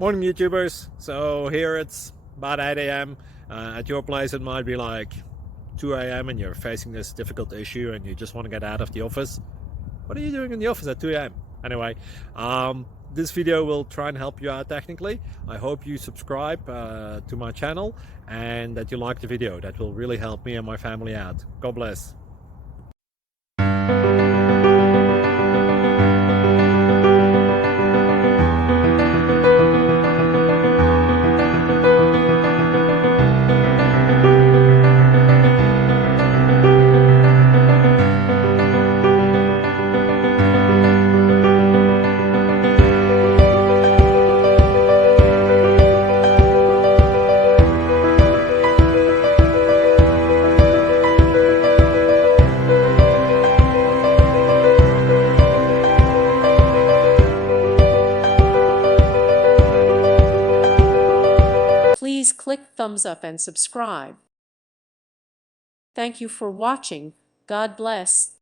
Morning YouTubers. So here it's about 8 a.m. At your place it might be like 2 a.m. and you're facing this difficult issue and you just want to get out of the office. What are you doing in the office at 2 a.m.? Anyway, this video will try and help you out technically. I hope you subscribe to my channel and that you like the video. That will really help me and my family out. God bless. Please click thumbs up and subscribe. Thank you for watching. God bless.